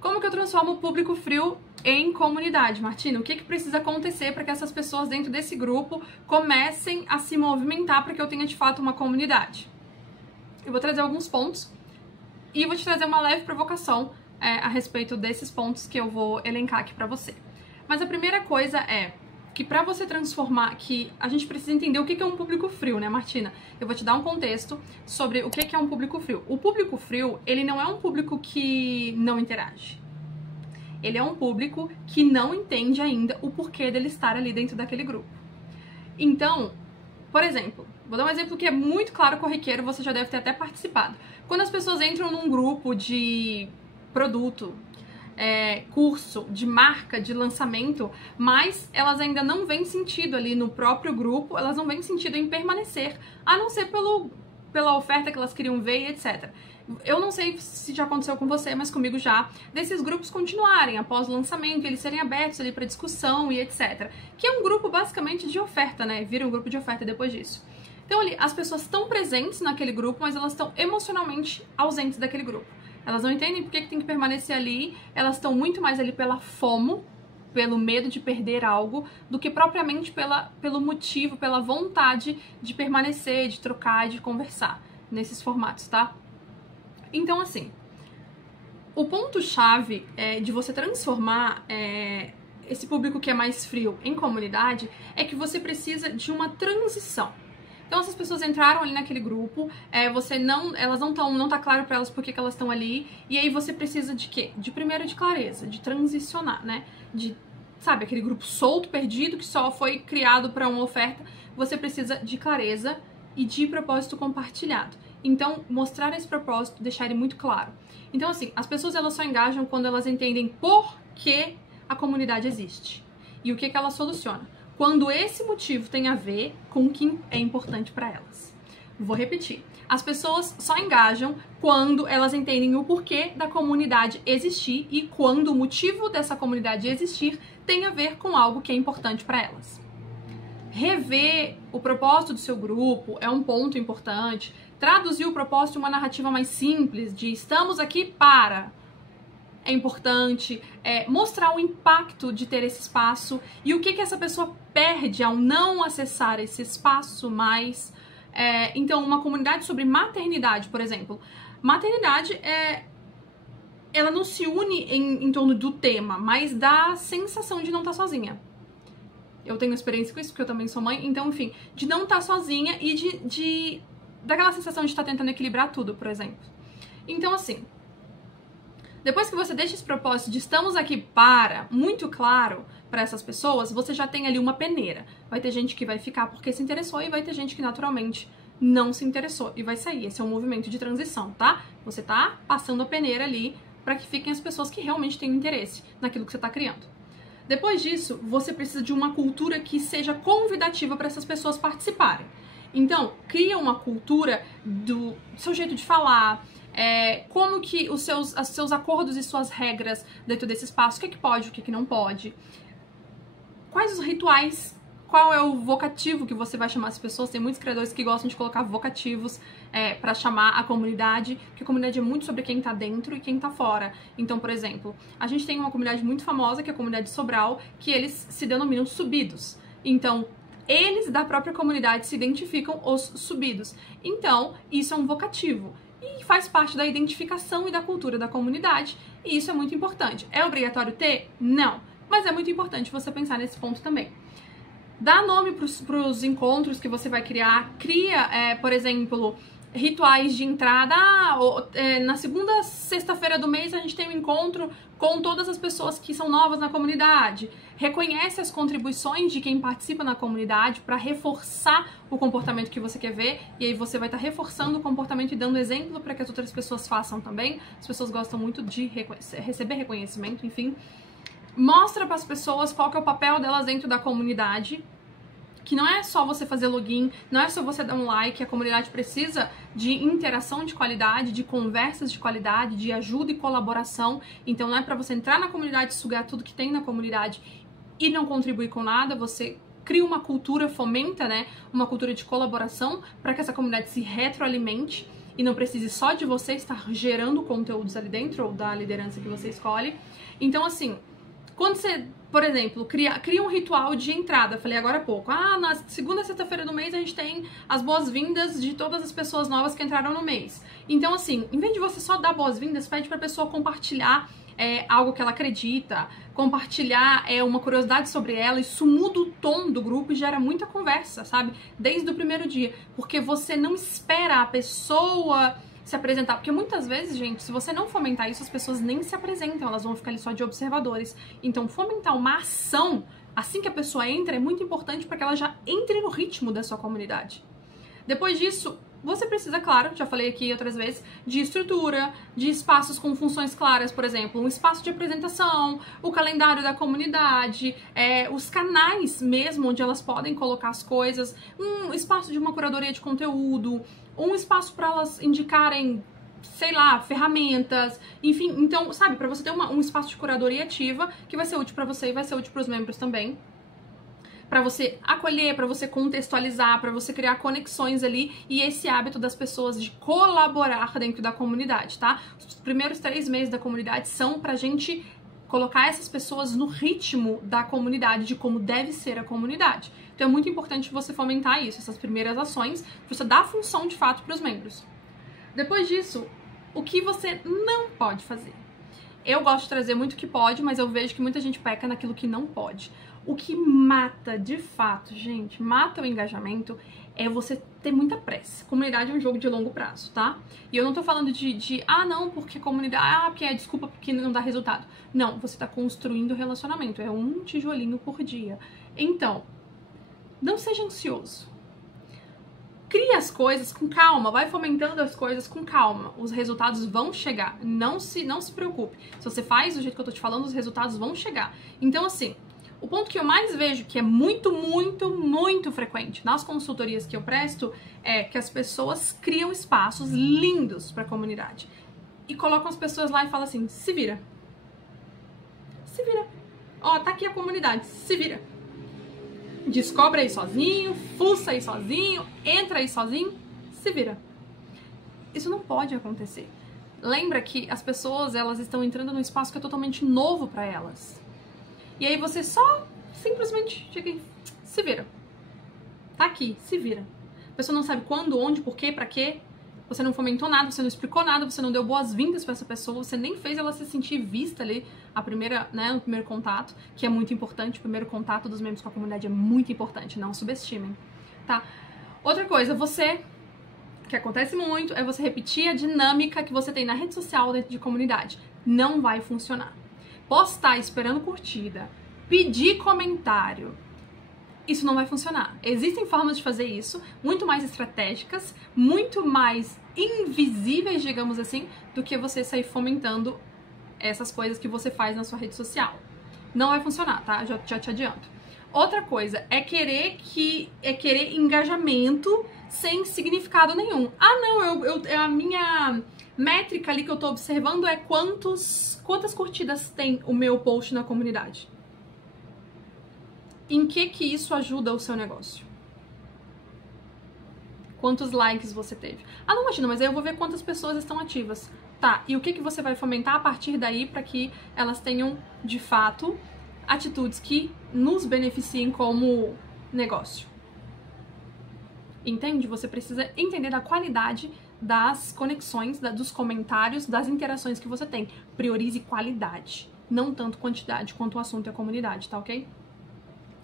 Como que eu transformo o público frio em comunidade, Martina? O que precisa acontecer para que essas pessoas dentro desse grupo comecem a se movimentar para que eu tenha de fato uma comunidade? Eu vou trazer alguns pontos e vou te trazer uma leve provocação a respeito desses pontos que eu vou elencar aqui para você. Mas a primeira coisa é que para você transformar, que a gente precisa entender o que é um público frio, né, Martina? Eu vou te dar um contexto sobre o que é um público frio. O público frio, ele não é um público que não interage. Ele é um público que não entende ainda o porquê dele estar ali dentro daquele grupo. Então, por exemplo, vou dar um exemplo que é muito claro, corriqueiro, você já deve ter até participado. Quando as pessoas entram num grupo de produto, curso, de marca, de lançamento, mas elas ainda não veem sentido ali no próprio grupo, elas não veem sentido em permanecer, a não ser pela oferta que elas queriam ver e etc. Eu não sei se já aconteceu com você, mas comigo já, desses grupos continuarem após o lançamento, eles serem abertos ali para discussão e etc. Que é um grupo basicamente de oferta, né? Vira um grupo de oferta depois disso. Então ali, as pessoas estão presentes naquele grupo, mas elas estão emocionalmente ausentes daquele grupo. Elas não entendem por que tem que permanecer ali, elas estão muito mais ali pela FOMO, pelo medo de perder algo, do que propriamente pelo motivo, pela vontade de permanecer, de trocar, de conversar nesses formatos, tá? Então, assim, o ponto-chave de você transformar esse público que é mais frio em comunidade é que você precisa de uma transição. Então, essas pessoas entraram ali naquele grupo, elas não tá claro para elas por que elas estão ali, e aí você precisa de quê? Primeiro de clareza, de transicionar, né? Sabe, aquele grupo solto, perdido, que só foi criado para uma oferta, você precisa de clareza e de propósito compartilhado. Então, mostrar esse propósito, deixar ele muito claro. Então, assim, as pessoas elas só engajam quando elas entendem por que a comunidade existe e o que ela soluciona. Quando esse motivo tem a ver com o que é importante para elas. Vou repetir. As pessoas só engajam quando elas entendem o porquê da comunidade existir e quando o motivo dessa comunidade existir tem a ver com algo que é importante para elas. Rever o propósito do seu grupo é um ponto importante. Traduzir o propósito em uma narrativa mais simples, de estamos aqui para... é importante, mostrar o impacto de ter esse espaço e o que essa pessoa perde ao não acessar esse espaço mais. Então, uma comunidade sobre maternidade, por exemplo. Maternidade, ela não se une em torno do tema, mas da sensação de não estar sozinha. Eu tenho experiência com isso, porque eu também sou mãe, então, enfim, de não estar sozinha e daquela sensação de estar tentando equilibrar tudo, por exemplo. Então, assim... depois que você deixa esse propósito de estamos aqui para, muito claro para essas pessoas, você já tem ali uma peneira. Vai ter gente que vai ficar porque se interessou e vai ter gente que naturalmente não se interessou e vai sair. Esse é um movimento de transição, tá? Você tá passando a peneira ali para que fiquem as pessoas que realmente têm interesse naquilo que você tá criando. Depois disso, você precisa de uma cultura que seja convidativa para essas pessoas participarem. Então, cria uma cultura do seu jeito de falar, como que os seus acordos e suas regras dentro desse espaço, o que pode, o que não pode, quais os rituais, qual é o vocativo que você vai chamar as pessoas. Tem muitos criadores que gostam de colocar vocativos para chamar a comunidade, porque a comunidade é muito sobre quem tá dentro e quem tá fora. Então, por exemplo, a gente tem uma comunidade muito famosa, que é a comunidade Sobral, que eles se denominam subidos. Então, eles da própria comunidade se identificam os subidos. Então, isso é um vocativo. E faz parte da identificação e da cultura da comunidade, e isso é muito importante. É obrigatório ter? Não. Mas é muito importante você pensar nesse ponto também. Dá nome para os encontros que você vai criar. Cria, por exemplo, rituais de entrada. Na segunda sexta-feira do mês a gente tem um encontro com todas as pessoas que são novas na comunidade. Reconhece as contribuições de quem participa na comunidade para reforçar o comportamento que você quer ver, e aí você vai estar reforçando o comportamento e dando exemplo para que as outras pessoas façam também. As pessoas gostam muito de receber reconhecimento, enfim. Mostra para as pessoas qual que é o papel delas dentro da comunidade, que não é só você fazer login, não é só você dar um like. A comunidade precisa de interação de qualidade, de conversas de qualidade, de ajuda e colaboração. Então não é para você entrar na comunidade, sugar tudo que tem na comunidade e não contribuir com nada. Você cria uma cultura, fomenta, né, uma cultura de colaboração para que essa comunidade se retroalimente e não precise só de você estar gerando conteúdos ali dentro, ou da liderança que você escolhe. Então, assim, quando você, por exemplo, cria um ritual de entrada, falei agora há pouco, na segunda sexta-feira do mês a gente tem as boas-vindas de todas as pessoas novas que entraram no mês. Então, assim, em vez de você só dar boas-vindas, pede pra pessoa compartilhar algo que ela acredita, compartilhar uma curiosidade sobre ela. Isso muda o tom do grupo e gera muita conversa, sabe? Desde o primeiro dia, porque você não espera a pessoa se apresentar, porque muitas vezes, gente, se você não fomentar isso, as pessoas nem se apresentam, elas vão ficar ali só de observadores. Então, fomentar uma ação assim que a pessoa entra é muito importante para que ela já entre no ritmo da sua comunidade. Depois disso, você precisa, claro, já falei aqui outras vezes, de estrutura, de espaços com funções claras, por exemplo, um espaço de apresentação, o calendário da comunidade, os canais mesmo onde elas podem colocar as coisas, um espaço de uma curadoria de conteúdo, um espaço para elas indicarem, sei lá, ferramentas, enfim, então, sabe, para você ter um espaço de curadoria ativa que vai ser útil para você e vai ser útil para os membros também. Para você acolher, para você contextualizar, para você criar conexões ali e esse hábito das pessoas de colaborar dentro da comunidade, tá? Os primeiros 3 meses da comunidade são pra gente colocar essas pessoas no ritmo da comunidade, de como deve ser a comunidade. Então é muito importante você fomentar isso, essas primeiras ações, você dar função de fato para os membros. Depois disso, o que você não pode fazer? Eu gosto de trazer muito o que pode, mas eu vejo que muita gente peca naquilo que não pode. O que mata, de fato, gente, mata o engajamento é você ter muita pressa. Comunidade é um jogo de longo prazo, tá? E eu não tô falando não, porque comunidade, porque é desculpa porque não dá resultado. Não, você tá construindo relacionamento, é um tijolinho por dia. Então, não seja ansioso. Crie as coisas com calma, vai fomentando as coisas com calma. Os resultados vão chegar, não se preocupe. Se você faz do jeito que eu tô te falando, os resultados vão chegar. Então, assim, o ponto que eu mais vejo, que é muito, muito, muito frequente nas consultorias que eu presto, é que as pessoas criam espaços lindos para a comunidade e colocam as pessoas lá e falam assim, se vira. Se vira. Ó, tá aqui a comunidade, se vira. Descobre aí sozinho, fuça aí sozinho, entra aí sozinho, se vira. Isso não pode acontecer. Lembra que as pessoas, elas estão entrando num espaço que é totalmente novo para elas. E aí você só simplesmente chega e se vira. Tá aqui, se vira. A pessoa não sabe quando, onde, por quê, pra quê. Você não fomentou nada, você não explicou nada, você não deu boas-vindas pra essa pessoa, você nem fez ela se sentir vista ali no primeiro contato, que é muito importante. O primeiro contato dos membros com a comunidade é muito importante, não subestimem, tá? Outra coisa, que acontece muito, é você repetir a dinâmica que você tem na rede social dentro de comunidade. Não vai funcionar. Postar esperando curtida, pedir comentário, isso não vai funcionar. Existem formas de fazer isso, muito mais estratégicas, muito mais invisíveis, digamos assim, do que você sair fomentando essas coisas que você faz na sua rede social. Não vai funcionar, tá? Já te adianto. Outra coisa é querer engajamento sem significado nenhum. A minha métrica ali que eu tô observando é quantas curtidas tem o meu post na comunidade. Em que isso ajuda o seu negócio? Quantos likes você teve? Não, imagina, mas aí eu vou ver quantas pessoas estão ativas. Tá, e o que você vai fomentar a partir daí para que elas tenham, de fato, atitudes que nos beneficiem como negócio? Entende? Você precisa entender da qualidade das conexões, dos comentários, das interações que você tem. Priorize qualidade, não tanto quantidade quanto o assunto e a comunidade, tá ok?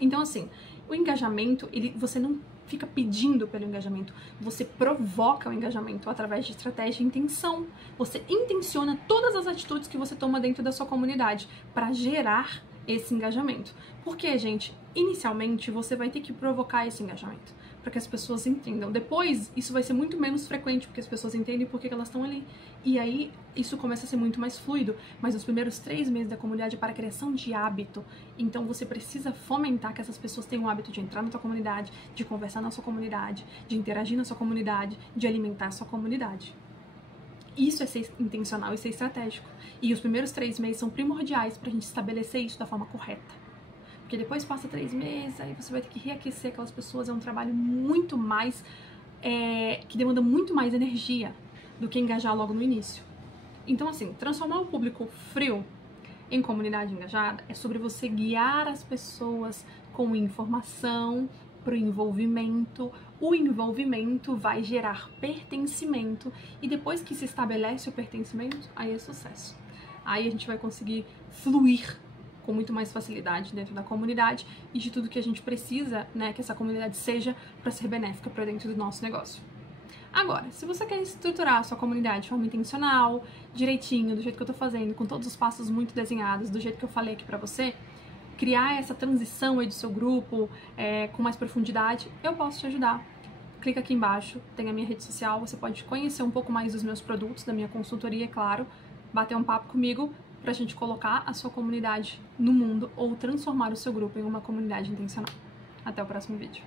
Então, assim, o engajamento, você não fica pedindo pelo engajamento, você provoca o engajamento através de estratégia e intenção. Você intenciona todas as atitudes que você toma dentro da sua comunidade para gerar esse engajamento. Porque, gente, inicialmente você vai ter que provocar esse engajamento para que as pessoas entendam. Depois, isso vai ser muito menos frequente, porque as pessoas entendem por que elas estão ali. E aí, isso começa a ser muito mais fluido. Mas os primeiros 3 meses da comunidade é para a criação de hábito. Então, você precisa fomentar que essas pessoas tenham o hábito de entrar na sua comunidade, de conversar na sua comunidade, de interagir na sua comunidade, de alimentar a sua comunidade. Isso é ser intencional e ser estratégico. E os primeiros 3 meses são primordiais para a gente estabelecer isso da forma correta. Porque depois passa 3 meses, aí você vai ter que reaquecer aquelas pessoas, é um trabalho muito mais, que demanda muito mais energia. do que engajar logo no início. Então, assim, transformar o público frio em comunidade engajada é sobre você guiar as pessoas com informação para o envolvimento. O envolvimento vai gerar pertencimento e depois que se estabelece o pertencimento, aí é sucesso. Aí a gente vai conseguir fluir com muito mais facilidade dentro da comunidade e de tudo que a gente precisa, né, que essa comunidade seja para ser benéfica para dentro do nosso negócio. Agora, se você quer estruturar a sua comunidade de forma intencional, direitinho, do jeito que eu tô fazendo, com todos os passos muito desenhados, do jeito que eu falei aqui pra você, criar essa transição aí do seu grupo com mais profundidade, eu posso te ajudar. Clica aqui embaixo, tem a minha rede social, você pode conhecer um pouco mais dos meus produtos, da minha consultoria, é claro, bater um papo comigo pra gente colocar a sua comunidade no mundo ou transformar o seu grupo em uma comunidade intencional. Até o próximo vídeo.